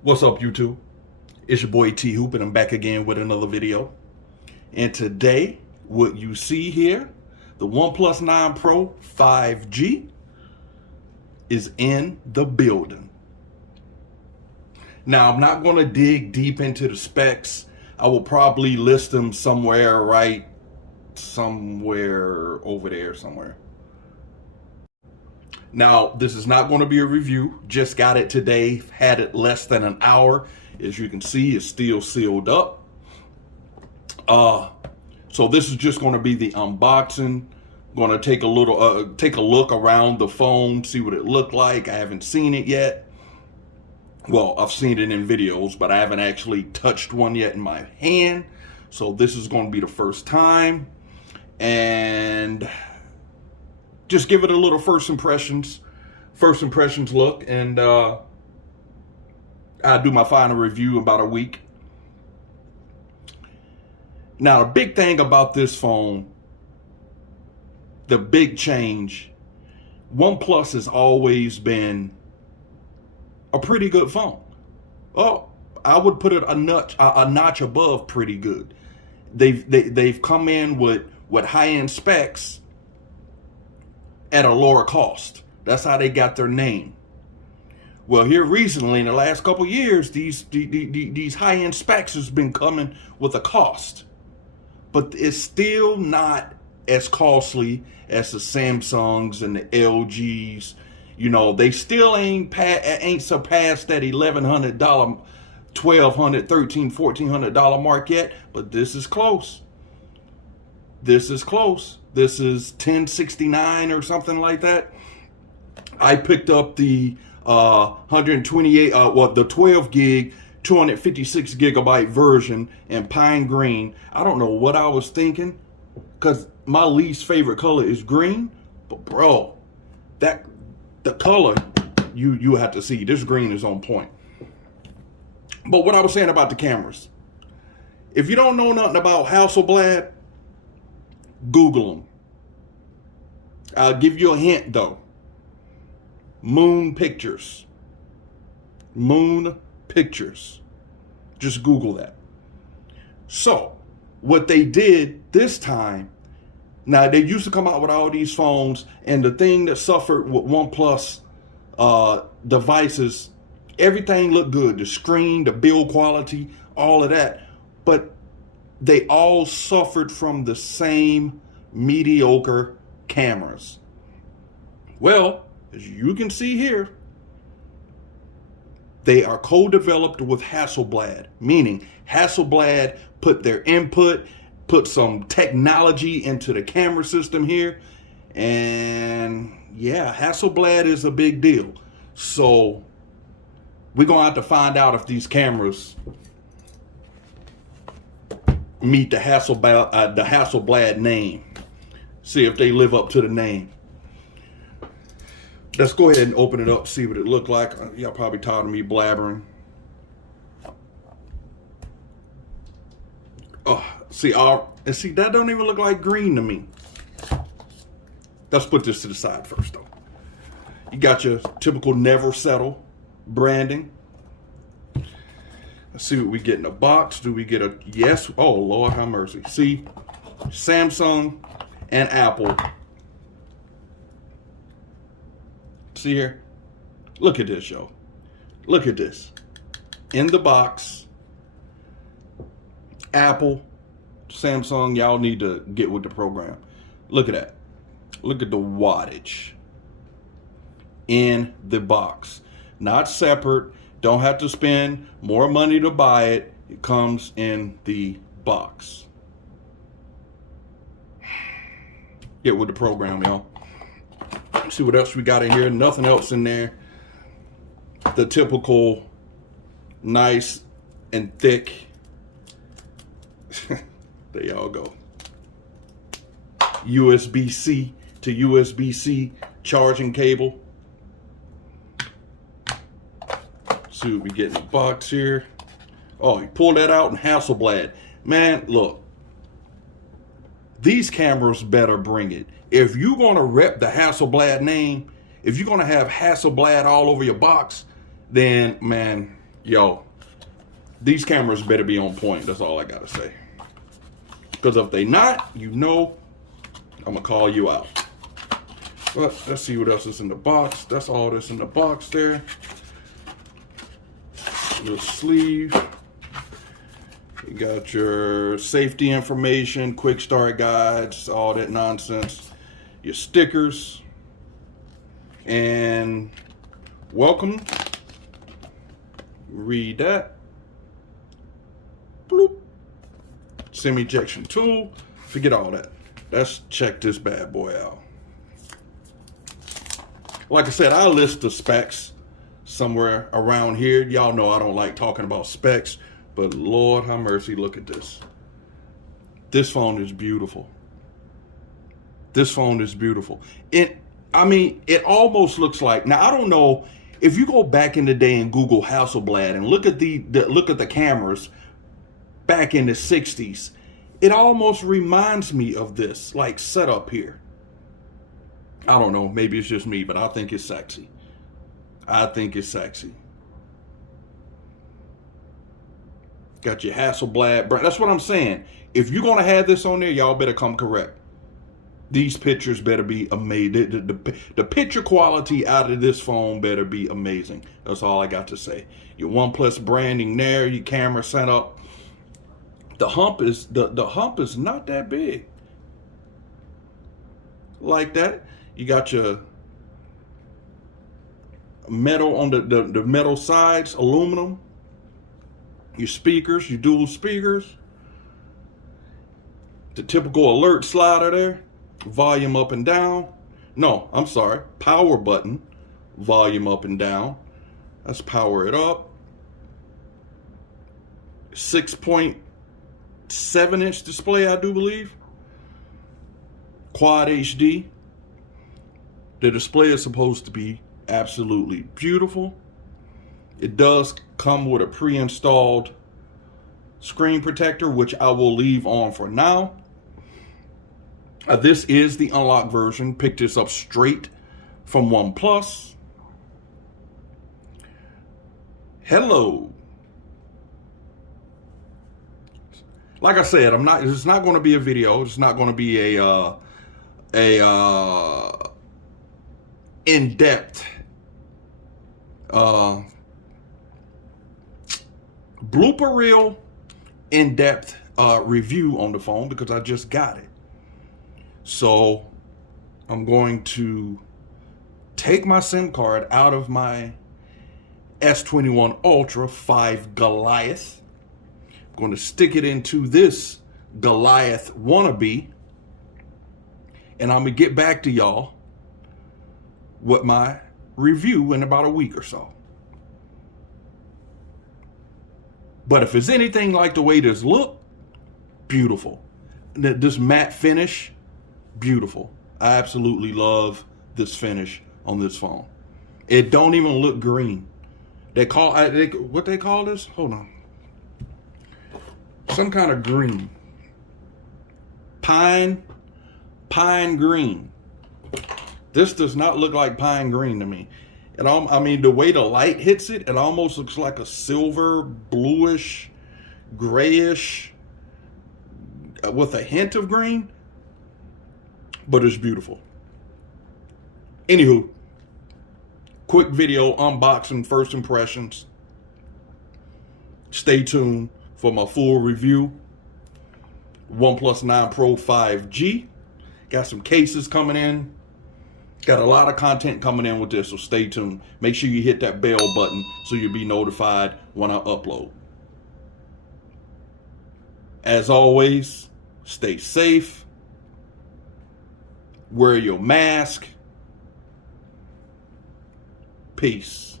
What's up, YouTube? It's your boy T Hoop, and I'm back again with another video. And today, what you see here, the OnePlus 9 Pro 5G is in the building. Now, I'm not going to dig deep into the specs. I will probably list them somewhere over there somewhere. Now, this is not going to be a review. Just got it today. Had it less than an hour. As you can see, it's still sealed up. So this is just going to be the unboxing. Going to take a look around the phone, see what it looked like. I haven't seen it yet. Well, I've seen it in videos, but I haven't actually touched one yet in my hand. So this is going to be the first time. And just give it a little first impressions look, and I'll do my final review in about a week. Now, the big thing about this phone, the big change, OnePlus has always been a pretty good phone. Oh, I would put it a notch above pretty good. They've come in with high-end specs at a lower cost. That's how they got their name. Well, here recently, in the last couple years, these high-end specs has been coming with a cost, but it's still not as costly as the Samsungs and the LGs. You know, they still ain't surpassed that $1,100, $1,200, $1,300, $1,400 mark yet, but this is close. This is close. This is $1,069 or something like that. I picked up the the 12 gig, 256 gigabyte version in pine green. I don't know what I was thinking, because my least favorite color is green. But bro, the color, you have to see. This green is on point. But what I was saying about the cameras, if you don't know nothing about Hasselblad, Google them. I'll give you a hint though. Moon pictures. Moon pictures. Just Google that. So, what they did this time, now they used to come out with all these phones, and the thing that suffered with OnePlus devices, everything looked good. The screen, the build quality, all of that. But they all suffered from the same mediocre cameras. Well, as you can see here, they are co-developed with Hasselblad, meaning Hasselblad put their input, put some technology into the camera system here, and yeah, Hasselblad is a big deal. So we're gonna have to find out if these cameras meet the Hasselblad name. See if they live up to the name. Let's go ahead and open it up, see what it looked like. Y'all probably tired of me blabbering. Oh, see, that don't even look like green to me. Let's put this to the side first, though. You got your typical Never Settle branding. Let's see what we get in the box. Do we get a yes? Oh, Lord have mercy. See, Samsung and Apple. See here? Look at this, yo. Look at this. In the box. Apple, Samsung, y'all need to get with the program. Look at that. Look at the wattage. In the box. Not separate. Don't have to spend more money to buy it. It comes in the box. Get with the program, y'all. See what else we got in here. Nothing else in there. The typical nice and thick. There y'all go. USB-C to USB-C charging cable. See what we get in the box here. Oh, you pull that out in Hasselblad. Man, look. These cameras better bring it. If you're going to rep the Hasselblad name, if you're going to have Hasselblad all over your box, then, man, Yo, these cameras better be on point. That's all I gotta say. Because if they not, you know, I'm gonna call you out. But let's see what else is in the box. That's all that's in the box there. Little sleeve. You got your safety information, quick start guides, all that nonsense. Your stickers. And welcome. Read that. Bloop. SIM ejection tool. Forget all that. Let's check this bad boy out. Like I said, I'll list the specs somewhere around here. Y'all know I don't like talking about specs, but Lord have mercy, look at this. This phone is beautiful. This phone is beautiful. It almost looks like, now I don't know, if you go back in the day and Google Hasselblad and look at the cameras back in the 60s, it almost reminds me of this, like setup here. I don't know, maybe it's just me, but I think it's sexy. I think it's sexy. Got your Hasselblad brand. That's what I'm saying. If you're gonna have this on there, y'all better come correct. These pictures better be amazing. The picture quality out of this phone better be amazing. That's all I got to say. Your OnePlus branding there, your camera set up. The hump is not that big. Like that. You got your metal on the metal sides, aluminum. Your speakers, your dual speakers. The typical alert slider there. Volume up and down. No, I'm sorry. Power button. Volume up and down. Let's power it up. 6.7-inch display, I do believe. Quad HD. The display is supposed to be absolutely beautiful. It does come with a pre-installed screen protector, which I will leave on for now. This is the unlocked version. Picked this up straight from OnePlus. Hello. Like I said, it's not going to be a video. It's not going to be a in-depth blooper reel in-depth review on the phone because I just got it. So I'm going to take my SIM card out of my S21 Ultra 5 Goliath. I'm going to stick it into this Goliath wannabe, and I'm going to get back to y'all with my review in about a week or so. But if it's anything like the way this look, beautiful. This matte finish, beautiful. I absolutely love this finish on this phone. It don't even look green. What they call this? Hold on. Some kind of green. Pine green. This does not look like pine green to me. The way the light hits it, it almost looks like a silver, bluish, grayish, with a hint of green. But it's beautiful. Anywho, quick video unboxing, first impressions. Stay tuned for my full review. OnePlus 9 Pro 5G. Got some cases coming in. Got a lot of content coming in with this, so stay tuned. Make sure you hit that bell button so you'll be notified when I upload. As always, stay safe. Wear your mask. Peace.